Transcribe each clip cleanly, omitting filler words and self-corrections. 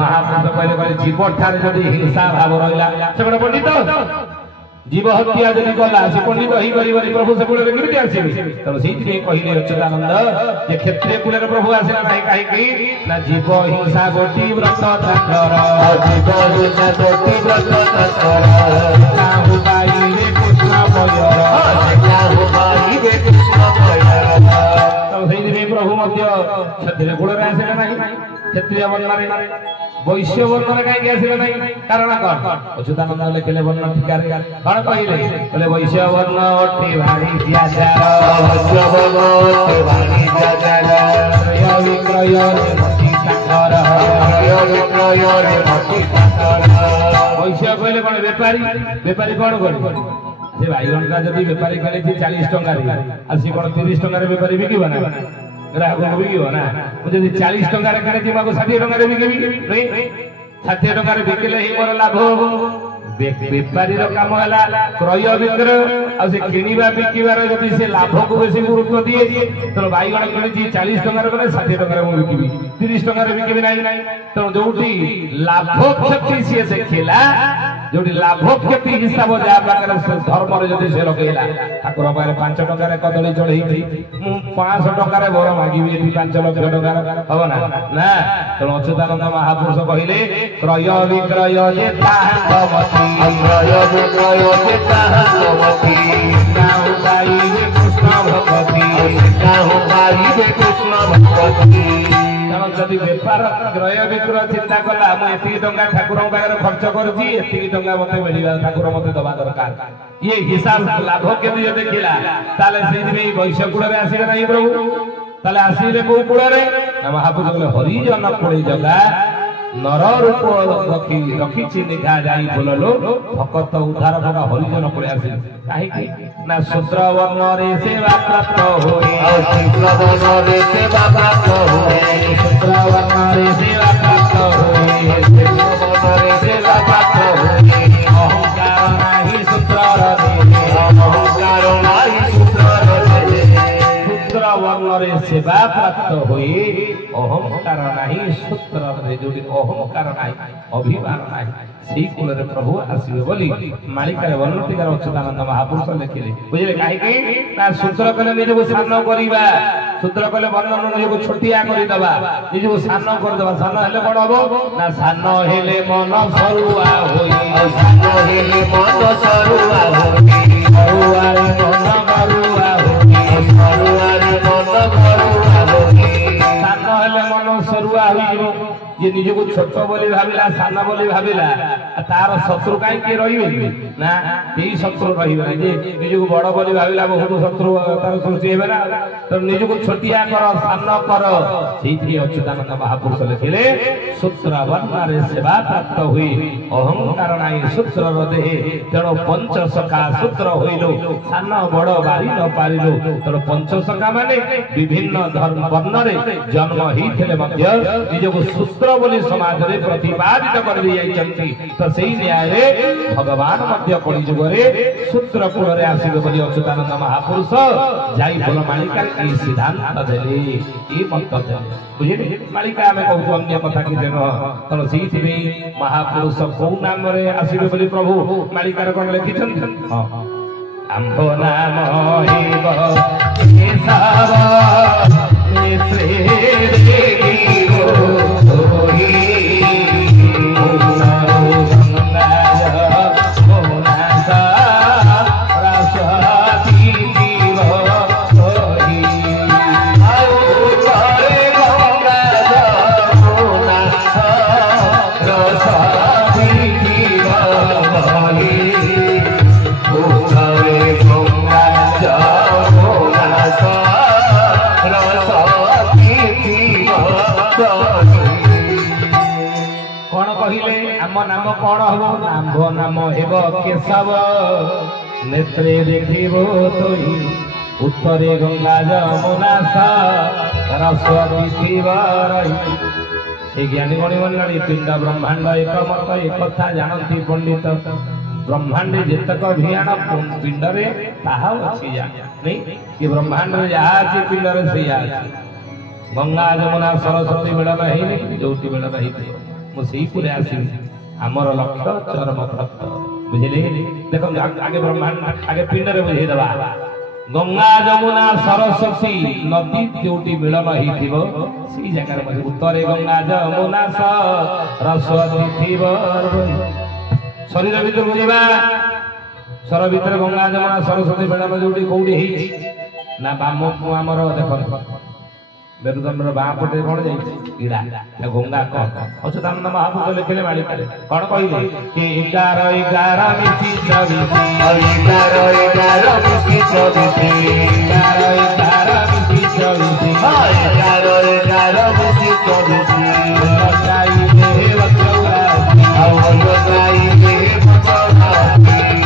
महापुरुष कहले जीव ठार जदि हिंसा भाव रहा से गोटे पंडित जीव हत्या जदि गला से पंडित ही पारे प्रभु से कूल केमी आसे तेणु से कहले अच्युतानंद जे क्षत्रिय कूल प्रभु आसला ना कहीं जीव हिंसा गोटी व्रत तांकर प्रभु क्षत्रिय कूल आसला ना क्षत्रिय वर्ण वैश्य वर्ण कहीं आसला ना कारण कौन अच्युतानंद लिखिले वर्ण टीकार कौन कहले वैश्य वर्ण अटे भारी वैश्य कहले कौन बेपारी बेपारी कौन कर बैगन का जब बेपारी कले 40 टंका सी कौन 30 टंका बेपारी बिकिब ना ग्राहक बिकिब ना मुझे 40 टंका किसी 60 टंका बिकेबी 60 टंका बिकिले ही मोर लाभ हम बेपारी काम है क्रय विक्रय किणवा बिकबार जब से लाभ को बेस गुरुत्व दिए तेणु बैगण कि 40 टंकार 60 टंका बिकबी 30 टंका बिकबी ना तेणु जो लाभ क्षति सी देखला जो लाभ क्षति हिसाब जहाँ पाखे धर्म जब से लगेला ठाकुर पाखे 5 टंकार कदली चढ़ई 500 टंकार बर मागिबी 5 लाख टंकार हम ना तेणु अच्युतानंद महापुरुष कहले क्रय विक्रय जदि बेपार क्रय विक्रय चिंता कला मुझे टंका ठाकुर पाखे खर्च कर मत मिलवा ठाकुर मत दबा दरकार ये हिसाब लाभ केमी जो देखला वैश्य कूल आसवे ना प्रभु ताले आसले कौ कूल महापुरुष कहले हरिजन कोड़े जगा नर रूप रखी निघा जाई बोललो भक्त उद्धार भगा हरिजन कोड़े आसे कहीं ना शूद्र वर्ण रे सेवा प्राप्त होए शूद्र वर्ण रे सेवा प्राप्त होए शूद्र वर्ण रे सेवा प्राप्त होए शूद्र रे सेवा प्राप्त होए अहंकार नाही शूद्र रे अहंकार नाही शूद्र रे शूद्र वर्ण रे सेवा प्राप्त होए अहंकार नाही शूद्र रे जो अहंकार नाही अभिमान नाही से कूल प्रभु आसवे बोली मालिकार वर्णटिकार अच्युतानंद महापुरुष लिखिले बुझे कहीं सूत्र कले निज को सान करवा सूत्र कले वर्णन निज को छोटिया करदबा निज को सान करदबा सान हेले बड़ हबो ना सान हेले मन सरुआ होई सान हेले मन सरुआ होई सरुआ रे मन करुआ होई सरुआ रे मन करुआ होई सान हेले मन सरुआ होई ये निज को छोट बोली भाविला सान बोली भाविला तार शत्रु कहीं रही ना यही शत्रु रही निज को बड़ बोली भाविला बहुत शत्रु तार सृष्टि होगा तो निज को छोटिया कर सान कर से अच्युतानंद महापुरुष लिखिले सूत्र वर्ण सेवा प्राप्त हुई अहंकार नाई सूत्र देहे तेणु पंचसखा सूत्र होइलु सान बड़ बारी न पारिलु तेणु पंचसखा माने विभिन्न धर्म वर्ण जन्म ही निज को सूत्र बोली समाज रे प्रतिपादित कर दी तो सही न्याय भगवान कली जुग सूत्र कूल आसवे बोली अच्युतानंद महापुरुष जाई बोल मालिका ये सिद्धांत देले ये मत देले बुझे मालिका आम कहूँ अन्य कथा कि तेणु से महापुरुष कौ नाम आसवे बोली प्रभु मालिकार कौन लिखिं आंभ नाम नाम कौन हम आंभ नाम हेब केशव नेत्रे देखिबो तोई उत्तरे गंगा जमुना सरस्वती थी ज्ञानी गणी मंडली पिंड ब्रह्मांड एक मत एक कथा जानती पंडित ब्रह्मांड जेतक भियान पिंड रे ताहा अछि नहीं कि ब्रह्मांड रे जहा अछि पिंड रे सेया अछि गंगा जमुना सरस्वती मिलन है जोटी मिलन है मुझे आसी आमर लक्ष्य चरम भक्त बुझे देख आगे ब्रह्मांड आगे पिंड रे बुझे दबा गंगा जमुना सरस्वती नदी जोटी मिलन हिथिबो सी जगह रे उत्तरे गंगा जमुना सरस्वती थिबो शरीर भीतर बुझेबा सर भीतर गंगा जमुना सरस्वती मिलन जोटी कोडी ही ना बाम आमर देख मेरुदंड बापटे कौन जाइड़ा गंगा कह अच्युतानंद महापुरुष लिखले माड़ी कौन कहले कि 11 11 मिसी 24 11 11 मिसी 24 11 11 मिसी 24 11 11 मिसी 24 लटाई दे वचौरा और लटाई दे वचौरा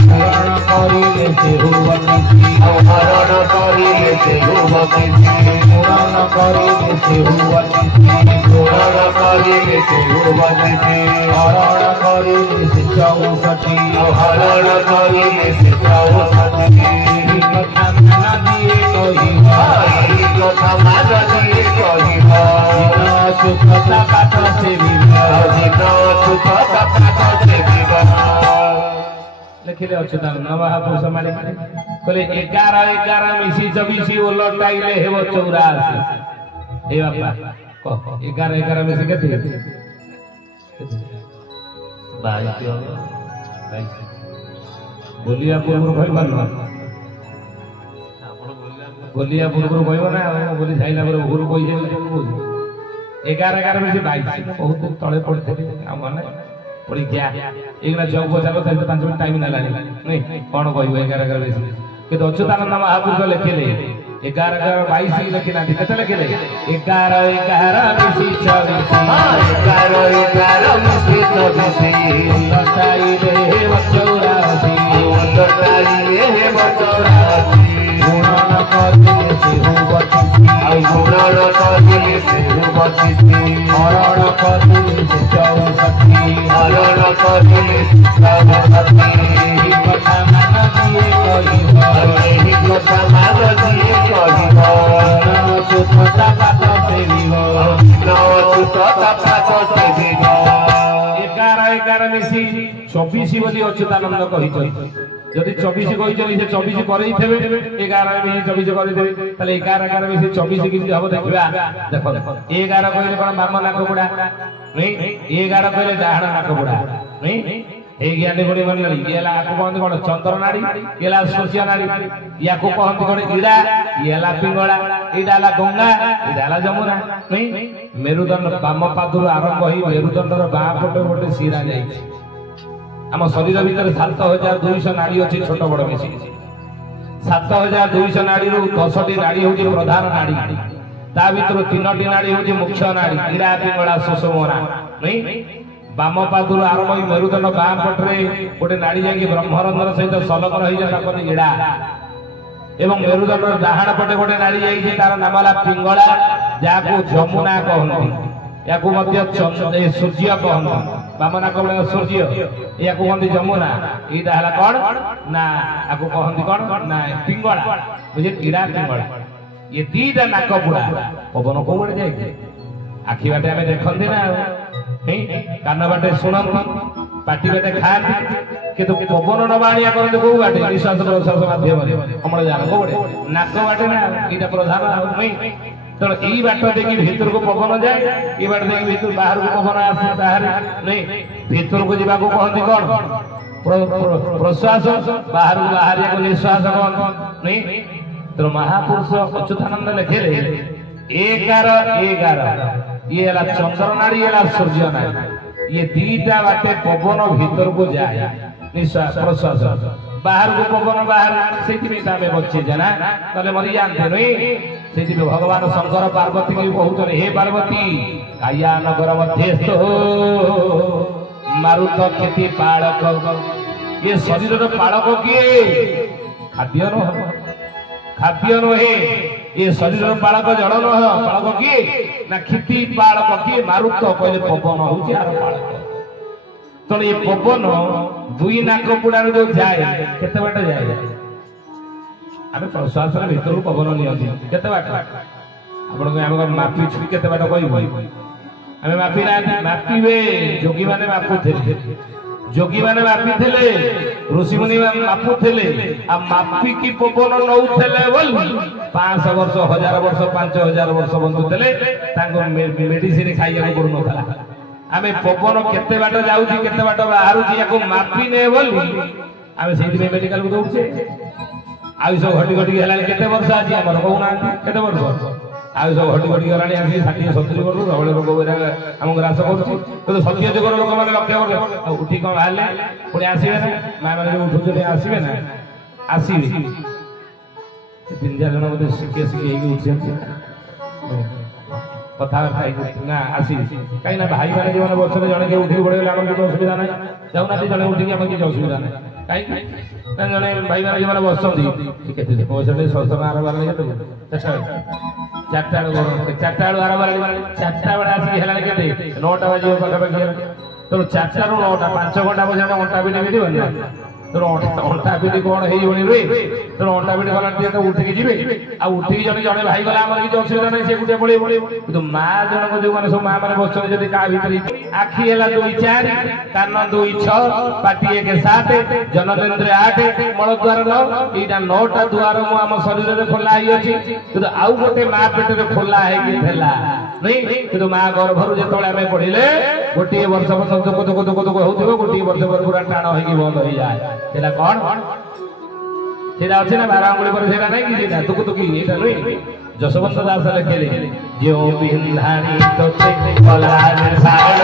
पुराण करिले से हुवती हरण करिले से हुवती पुराण करिले से हुवती पुराण करिले से हुवती हरण करिले से 64 हरण करिले से 64 कथा मान दिए कही कथा मान दिए कही सुखता पाठ से सुखता पाठ से लिखिले अच्युतानंद महापुरुष माने कहले 11 11 मिसी 24 उलटाइले हेबो 84 हे बापा कह 11 11 मिसी केते 22 बोलिया पूर्व भई मानना बोलिया पूर्व भइबो ना बोली जाइला पर गुरु कहि जे 11 11 मिसी 22 बहुत तळे पड़ते आ माने पड़ी क्या एक ना जॉब बचालो तो 5 मिनट टाइम ना लानी नहीं कौन कहबो 11 11 बेसी कि तो अच्युतानंद महापुरुष लिखिले 11 11 22 लिखिना केते लिखिले 11 11 मिसी 24 11 11 मिसी 24 लटाई दे वचौरासी लटाई दे वचौरासी गुणन करिले से हुवती आई गुणन करिले से हुवती हरण करिले से 64 हरण करिले से 64 कथा मान दिए कही कथा मान दिए कही सुखता पाठ से विहो सुखता पाठ से विहो 11 11 मिसी 24 बोली अच्युतानंद कहि जदि 24 कहि चली से 24 करई थेबे 11 में 24 करि देबे तले 11 11 में से 24 किंति हबो देखबा देखो 11 कहले कोन बाम नाक बुडा नहीं 11 कहले डाहण नाक बुडा नहीं हे ज्ञानी गुणी मंडली येला आको कहंती कोन चंद्र नाड़ी येला सूर्य नाड़ी याको कहंती कोन इडा येला पिंगळा इडाला गंगा इडाला जमुना नहीं मेरुदंड बाम पादुर आरंभ होई मेरुदंडर बा पटे सिरा जाई आम शरीर भीतर 7200 नाड़ी अच्छी छोट बड़ मिसी 7200 नाड़ी 10टी नाड़ी हूँ प्रधान नाड़ी ता भीतर 3टी नाड़ी हूँ मुख्य नाड़ी इड़ा पिंगला सुषुम्ना नहीं बाम पादुर आरंभ मेरुदंड बाम पटे गोटे नाड़ी जाकि ब्रह्मरंध्र सहित संलग्न हो जाता इड़ा एवं मेरुदंड डाहाण पटे गोटे नाड़ी जाइए तार नाम है पिंगला जहाँ जमुना कहती या सूर्य कहती बामना कबले सूर्य या कहती जमुना यहाँ है कौन ना आपको कहती कौन ना पिंगला बुझे कीड़ा पिंगला ये दीटा नाक बुड़ा पवन को बड़े जाए आखि बाटे आम देखती ना कान बाटे शुणती पाटी बाटे खाती कि पवन नबाणिया करते कौ बाटे निश्वास प्रश्वास माध्यम अम्लजान को बड़े नाक बाटे ना ये प्रधान नहीं तेणु यही बाट देखिए भीतर को पवन जाए ये बाट देखिए भीतर बाहर को पवन आसे बाहर नहीं भीतर को जीवा को कहते कौन प्रश्वास बाहर को बाहर निश्वास कौन नहीं तेणु महापुरुष अच्युतानंद लिखिले 11 11 ये चंद्र नाड़ी ये सूर्य नाड़ी ये दीटा बाटे पवन भीतर को जाए निश्वास प्रश्वास बाहर को पवन बाहर से बचे जाना ना मरी जानते नहीं से भगवान शंकर पार्वती की बहुत हे पार्वती काया नगर मध्यस्थ मारुत खेती पालक ये शरीर पालक किए खाद्य खाद्य नुहे ये शरीर पालक जड़ नह पालक किए ना खेती पालक किए मारुत कहले पवन हूँ पालक तो ये पवन दुई नाक बुड़ार जो जाए केते बाट जाए आम प्रश्वास भीतर पवन नियंती केते बाट आपन मापी छुई केते बाट कहबो आमे मापी ना मापीबे जोगी माने मापुथिले जोगी माने मापीथिले ऋषि मुनि मापुथिले आ मापी की पवन नउथिले बोली 500 वर्ष 1000 वर्ष 5000 वर्ष बंधुथिले तांको मेडिसिन खाइया को नथला आमे पवन केते बाट जाउची केते बाट बाहरुची याको मापी ने बोली आमे सेति में मेडिकल को दउचे आयुष घटी घटी हेला केते वर्ष आजी हमर कहूना केते वर्ष आयुष घटी घटी गलानी आसी 60 70 वर्ष रबळे रोग बेरा हम ग्रास करछि तो सत्य जुगर लोक माने लक्ष्य वर्ष उठी कोन आले पुणी आसीबे ना माय माने उठु जने आसीबे ना आसीबे तीन चार जन मते सिके सिके हेगी उठे कथा ना आसी कहीं ना भाई माने जीवन वर्ष में जने के उठी पड़े हमर के असुविधा नै जाउना ती जने उठी के हमर के असुविधा नै कहीं ना जने भाई माने जीवन वर्ष दी केते पैसा 600 12 बार ले तो चारटा आर बार चारटा बेला आसी हेला केते 9टा बजे पाखा पाखी तो 4टा रु 9टा 5 घंटा बजे घंटा भी नहीं दिबन तो अंटा पिटी कौन रे तो अंटा पिटी गला तो उठिकी जी आ उठिकी जने जने भाई गला हमर कि असुविधा नहीं से गुटे पड़े तो माँ जन जो माने सब माँ माने बस जदि का भीतर आखि है 2 4 कान 2 6 पाटी 1 7 जननेन्द्र 8 मलद्वार 9 एटा 9टा द्वार मु हम शरीर रे खोला ही अछि तो आउ गोटे माँ पेट रे खोला है कि थेला नहीं तो माँ गर्भरु जेतोळे हमें पढ़िले गोटे वर्ष पर्यंत दुख होउथिबो गोटे वर्ष पर पूरा टाण होई बंद हो जाए सेला कोन सेला अछि ना 12 अंगुली पर सेला नै कि सेला तुकुतुकी एटा नै जसवंत दास लिखेले जो बिंधाणी तोते कलान भाण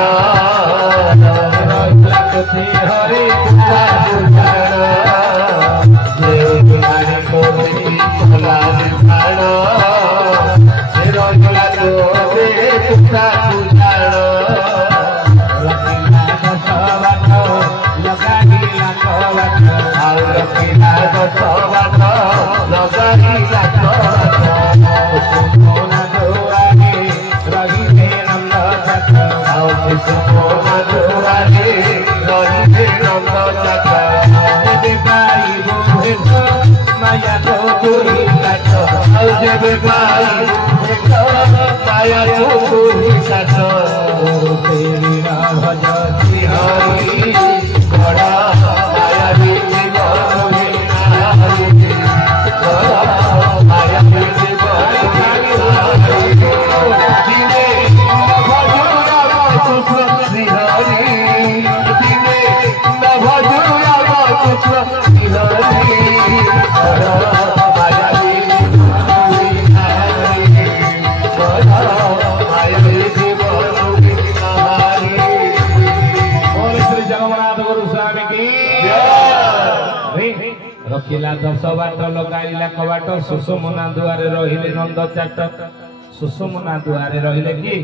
रहिला तोते हरि कुता बुझाण जो बिंधाणी तोते कलान भाण से रहिला तोते कुता बुझाण रखिला दसवाट लगाइला कवाट आउ रखिला दसवाट लगाइला कवाट सुमोना दुआरे रहिबे नंद चक आउ सुमोना दुआरे रहिबे नंद चक जेबे पाइबो भेट माया तो तुही काट आउ जेबे पाइबो भेट माया तो तुही काट तेरी ना भजति हरि बड़ा माया बिति बरोहे नाहि बड़ा माया बिति रखिला 10 बाट लगाइला कवाट सुषमना दुआरे रहिले नंद चाट सुषमना दुआरे रहिले कि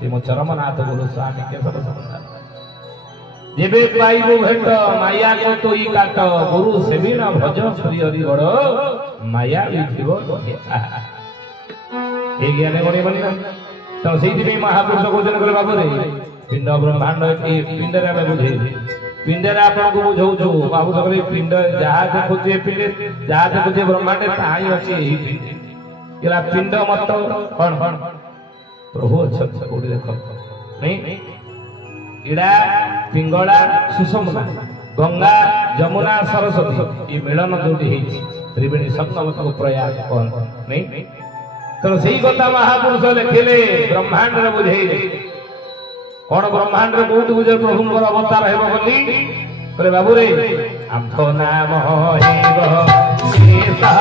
से मो चरमनाथ गुरु स्वामी केशव संसार जेबे पाइबो भेट माया को तोई काट गुरु सेबिन भज श्री हरि गड़ माया लिखिबो ए ज्ञाने गणी बनी तो सेति में महापुरुष भोजन करे बाबू रे पिंड ब्रह्मांड के पिंड रे में बुझे पिंड रे आपन को बुझौ बाबू सकले पिंड जहा देखुचे पिंड जहा देखुचे ब्रह्मांड ताई अछि एही पिंड इला पिंड मत कोन प्रभु अच्छा कोडी देखो नहीं इडा पिंगला सुषमना गंगा जमुना सरस्वती ये मिलन जोटी हेछि त्रिवेणी सप्तमत को प्रयास कोन नहीं तो सही कथा महापुरुष लिखिले ब्रह्मांड रे बुझेइले कौन ब्रह्मांड रे बहुत बुझे प्रभुंकर अवतार हेबो बोली अरे बाबू रे आंखो नाम हेबो केसा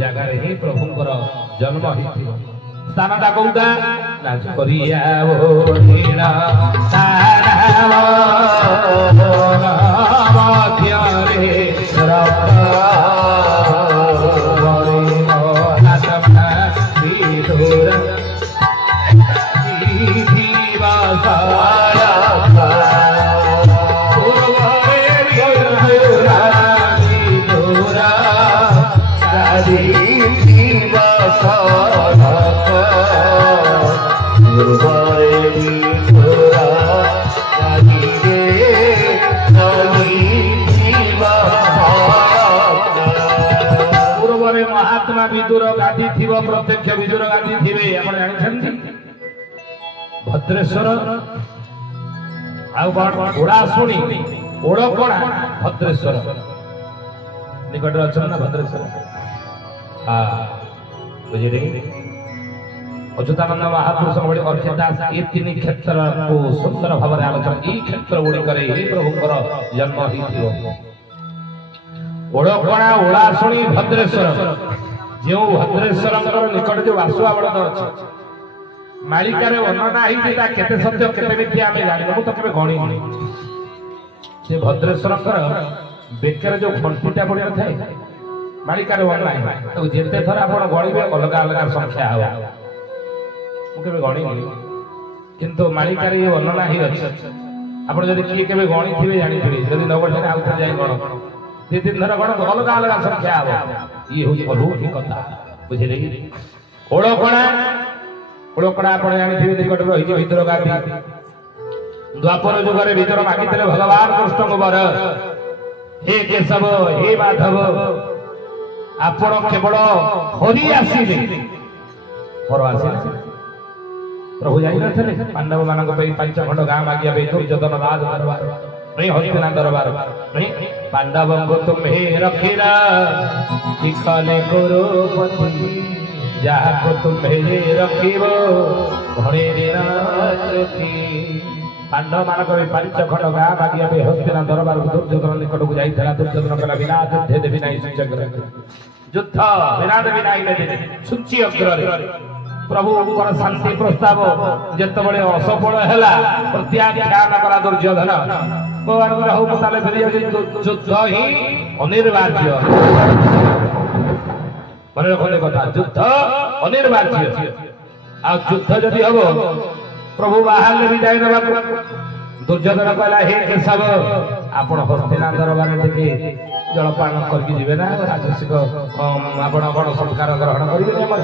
जगह ही प्रभुंकर जन्म ही स्थान टा कौटा नाच करिया ओढ़िला तारा मध्यरे महात्मा विदुर गादी थिव प्रत्यक्ष विदुर गादी थिवे आपण जानि भद्रेश्वर ओड़ा शुणी ओड़कोणा भद्रेश्वर निकट अच्छा ना भद्रेश्वर हाँ बुझे अच्युतानंद महापुरुष भली अर्चिदास ये तीन क्षेत्र को सुंदर भाव आलोचना ये क्षेत्र गुड़िक प्रभुंर जन्म ओड़कोणा ओड़ा शुणी भद्रेश्वर जो भद्रेश्वर निकट जो वासुआ बड़द अच्छे मालिकार वर्णना केते सत्य केते मिथ्या आम जान तो केवे गणी से भद्रेश्वर बेकर जो घंटीटा पड़ था मालिकार वर्णना तो जिते थर आप गणवे अलग अलग संख्या हम मुझे गणी किंतु मालिकार ये वर्णना ही अच्छे आप किए के गणी थे जानी जब न गढ़े आउ थे जाए गण दि तीन थर गण अलग अलग संख्या हम ये हूँ बहुत कथा बुझे ओड़कोणा ओड़कोणा आप जानी निकट रही विदुर गादी द्वापर जुगे विदुर मागिले भगवान कृष्ण को वर हे केशव हे माधव आपण केवल हरि आसिले पर आसिले प्रभु जाई नथले पांडव मानक पई पंच खंड गां मागिया बे दुर्योधन राज दरबार नहीं हस्तिना दरबार नहीं पांडव को तुम्हे रखिला इखले गुरुपति जहा को तुम्हे रखिबो घणे निराचती पांडव मानक पंच खंड गां मागिया बे हस्तिना दरबार दुर्योधन निकट को जाई थला दुर्योधन कला बिना युद्ध देवी नाही सूचक युद्ध बिना देवी नाही ने सूची अग्र प्रभु शांति प्रस्ताव जिते बड़े असफल है प्रत्याख्यान करा दुर्योधन भगवान युद्ध ही अनिर्वार्य मन रखने कथा युद्ध अनिर्वार्य आ युद्ध जदि हम प्रभु बाहर भी जाए दुर्योधन कहला हे केशव आप हस्तिना दरबार जलपान करके जीवे ना राजस्विक आपण कौन संस्कार ग्रहण करेंगे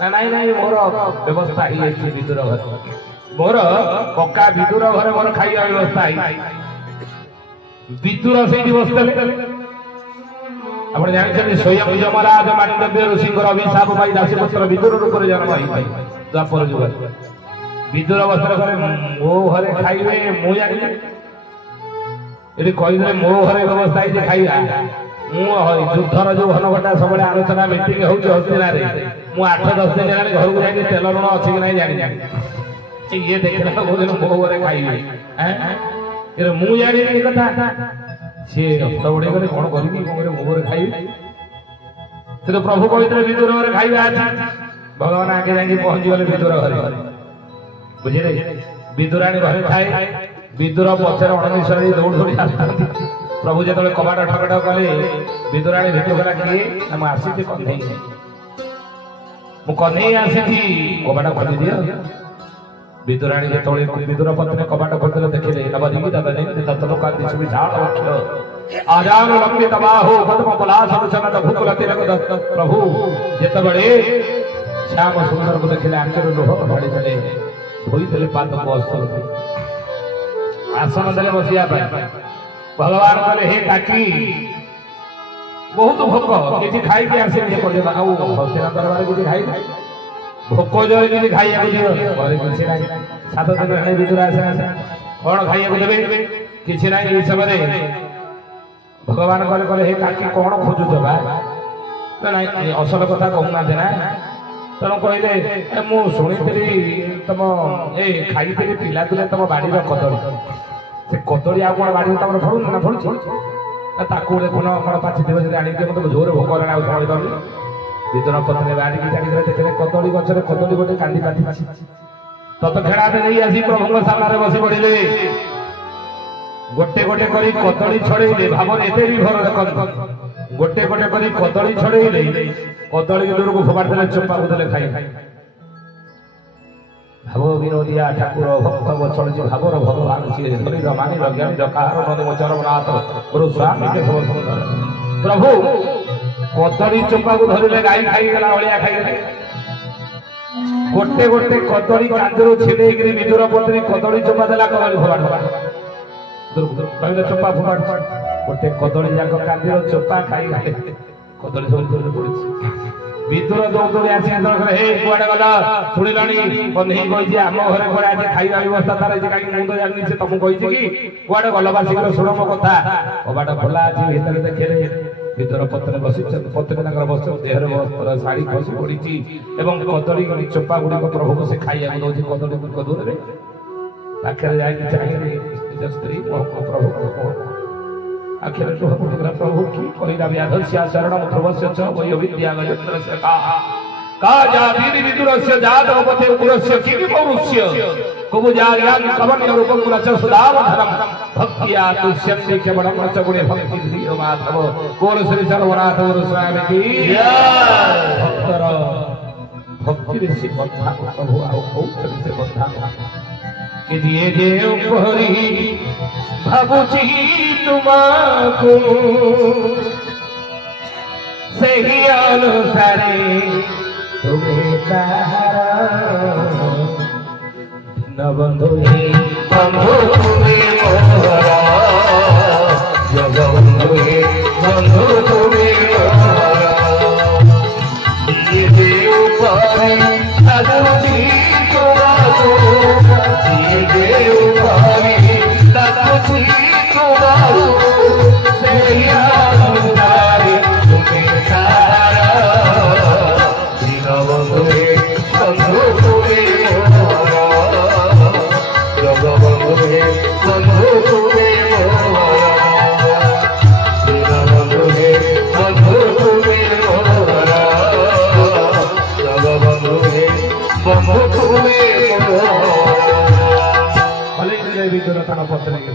ना नाई नाई मोर व्यवस्था ही विदुर घर मोर पक्का विदुर घर मोर खाଇବା व्यवस्था ही विदुर से बसते आप जानते स्वयं यमराज मांडव्य ऋषि अभिशाप पाई दासीपुत्र विदुर रूप जन्म होई द्वापर युग विदुर अवस्था मो घरे खाइबे मु जानी ये कहीदे मो घरे व्यवस्था है खाइबा युद्धर जो घनघटा सब आलोचना मीटिंग हो हस्तिना मु 8-10 दिन जानी घर को जाए तेल लुण अच्छी कि नहीं जानी ये देखना कौन मो घरे खाइबे मु जानी कथा सी हस्त बढ़े गले कौन करी मो घरे खाइबे तो प्रभु कहते विदुर घरे खाइबा भगवान आगे जाए पहुंची गले विदुर घरे बुझे विदुराणी घरे खाए विदुर पचर अणनिश्वर दौड़ दौड़ी प्रभु जो कबाट ठकट कले विदुराणी भेट गला किए आसी कन्हई कन्हई आसी कबाट खोली दियो विदुराणी जो विदुर पत्नी कबाट खोलते देखिले आजान लंबित बाहु पद्म पलासन भूकुलति प्रभु जिते श्याम सुंदर को देखिले आंचर लोह ढाड़ी देले होइले पाद को आसन देले बसिया भगवान कहले हे काकी बहुत भोक किसी खाई के आसे नहीं पड़े बाबू हस्तिना दरबार किसी खाई भोक जो किसी खाई आ दियो घरे किसी नहीं 7 दिन रहने विदुर आसे कौन खाई को देबे किसी नहीं ई समय भगवान कहले कहले हे काकी कौन खोजु जबा नहीं असल कथा कहूना देना तेणु कहले मु शुणी तुम ए खाई पिला दिले तुम बाड़ी कदली से कदली आ कौन बाड़ी तुम फड़ू ना फड़ू देखुन कौन पाची देव आनी मतलब जोर भोक है आगे पानी विदुर पत्नी बाड़ी देखिए कदली गचर कदली गोटे कांदी काटी तत खेड़ा नहीं आसी प्रभु सामने बस पड़े गोटे गोटे करी कदली छड़े भावन एते भी घर देख गोटे गोटे करी कदली छड़े कदली दूर को फोपाड़ देले चोपा को देले खाई भाव विनोदिया ठाकुर भक्त वत्सल जी भावर भगवान सी शरीर मानी ज्ञानी डकार नद चरमनाथ गुरु स्वामी के प्रभु कदली चोपा को धरले गाई खाईगला अलिया खाईगले गोटे गोटे कदली कांदरू छिड़ेगिरी विदुर पत्नी कदली चोपा देला कदली फोबाड़ कहले चोपा फोबाड़ गोटे कदली जाक कांदीर चोपा खाईगले कदली सब धरले पड़िछि विदुर दौड़ी आसी हे कुआडे गला शुणिलाणी बंधे कही आम घरे घरे आज खाଇବା व्यवस्था तार कहीं मुझे जानी से तुमको कही कि कुआडे गल बा शीघ्र शुण मो कथा कबाट खोला आज भीतर देखे विदुर पत्नी बसी पत्नी बस देहर वस्त्र शाढ़ी खसी पड़ी कदली चोपा गुड़िक प्रभु को से खाइया दौर कदली गुड़िक दूर पाखे चाहिए निज स्त्री प्रभु अखिल प्रभु की कहिला व्याधस्या शरणं ध्रुवस्य च वै विद्या गजत्रस्य का जादीनि विदुरस्य जातवपते उग्रस्य किमि पौरुष्य कुबुजार्यां कवन्य रूपं कुलच सुधावधरं भक्त्या तुष्यन्ति केवलं च गुणे भक्ति प्रिय माधव बोल श्री सर्वनाथ गुरु स्वामी की भक्तर भक्ति ऋषि बंधा प्रभु आओ से बंधा कि दिए जे उपहरी भाबुची तुमको सही अनुसारे तुम्हें न बंधु ही बंधु तुम्हें मोहरा जग बंधु ही बंधु तुम्हें मोहरा दिए जे उपहरी भाबुची तुमको दिए जे उपहरी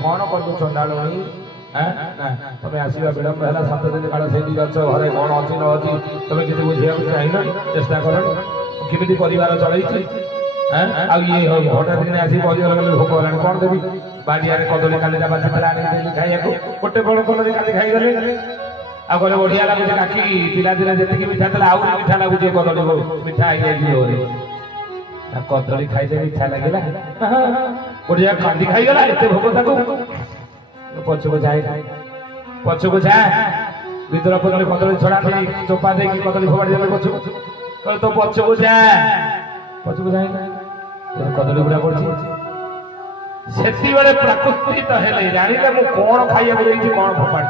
कौन कर चंडाणी तुम्हें आसवा विलंब है 7 दिन काल से गच घरे कौन अच्छी न अच्छी तुम्हें किसी बुझे चाहिए चेष्टा कर किमी परिवार चल हठात दिन आसी परिवार भोक है कौन देवी बाड़िया कदली कालीटा बाजी खाइया गोटे बड़ कदली काली खाईगले आगे बढ़िया लगुच काकी पिलादिने जी मिठा था आउ मिठा लगुचे कदली मिठा कदली खाइले मिठा लगे बढ़िया कांदी खाईगला एत भोक ताको पछको जाए पछको जा विदुर पत्नी कदली छड़ा चोपा दे कदली फोबाड़ी देले पछको तो पछको जा जाए कदली गुड़ा पड़ी सेती बेले प्राकृतिक हेले जानिले मु कोन खाइया बोलैछि कोन फोपाड़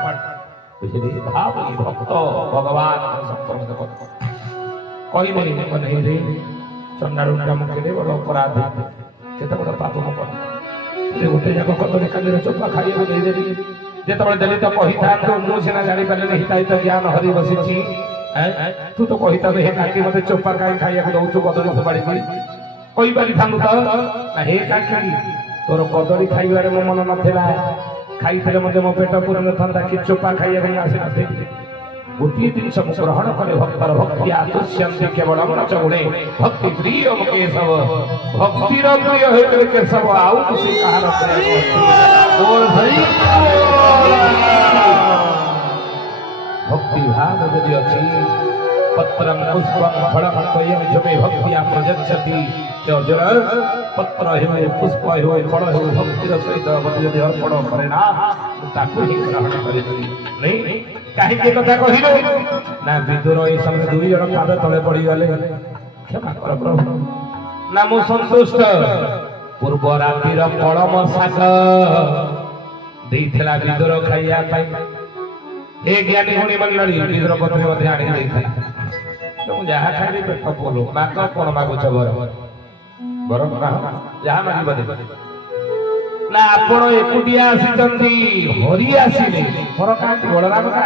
बुझिले भाव भक्त भगवान संपर्क कहि नहीं रे चंडारुंडा मुखले बड़ अपराध केते बड़ पाप मो कर गोटे जाक कदली कांदीर चोपा खाइया दे देली जेतबे देली तो कहि था तो मु सेना जानि पाले नहीं हिताई तो ज्ञान हरि बसिछि तू तो कहि था हे काकी मते चोपा काई खाइया दउछु कदली फोपाड़ी कहि पारि थांदु तो हे काकी तोर कदली खाइबारे मो मन नथिला खाइले मते मो पेट पूरा नथंदा कि चोपा खाइया गई आसी नथे गोटे जिनस ग्रहण करे भक्तर भक्ति आतुष्यन्ति केवलम न गुणे भक्ति प्रिय केशव भक्तिर प्रिय होइले केशव आउ तुसी कहार बोल हरि भक्ति भाव यदि अछि पत्रं पुष्पं फलं त्वयं जमे भक्त्या प्रयच्छति अर्जुन पत्र हेउ पुष्प हेउ फल हेउ भक्तिर सहित यदि अर्पण करे ना ताकू ही ग्रहण करे नहीं काहे के कथा कहिलो ना विदुर ए समय दुई जण पाद तळे पड़ी गले क्षमा कर प्रभु ना मु संतुष्ट पूर्व रातिर पड़म शाक देइथला विदुर खाइया पाई हे ज्ञानी गुणी मंडली विदुर पत्नी मध्ये आणी देइथला तो जहा खाइले पेट पोलो माक कोन मागुछ बर ना जहा मागी बदे ना आपण एकुटिया आसीचंती हरि आसीले फरकांती बलराम का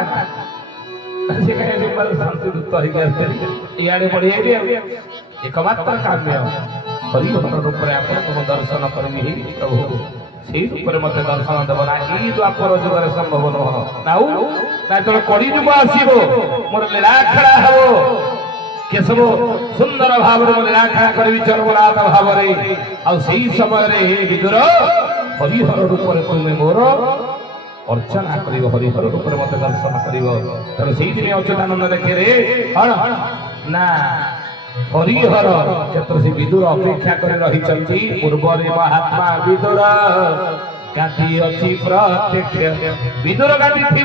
से कहे पर शांति दूत ही गए याडे पड़ी है एकमात्र काम्य हरि भक्त रूप रे आपण तुम दर्शन करबी हे प्रभु सेही रूप रे मते दर्शन देबना ई द्वापर जुगर संभव न हो नाउ ना तो कड़ी जुग आसीबो मोर लीला खड़ा हबो केशव सुंदर भाव रे लीला खड़ा करबी चरबलात भाव रे आ सेही समय रे हे विदुर हरिहर रूप रे तुमे मोर अर्चना करिव हरिहर रूप मत दर्शन करिव तेणु से अच्युतानंद देखे रे कौन ना हरिहर क्षेत्र से विदुर अपेक्षा कर रही पूर्व महात्मा विदुर गांधी अच्छी प्रत्यक्ष विदुर गांधी थी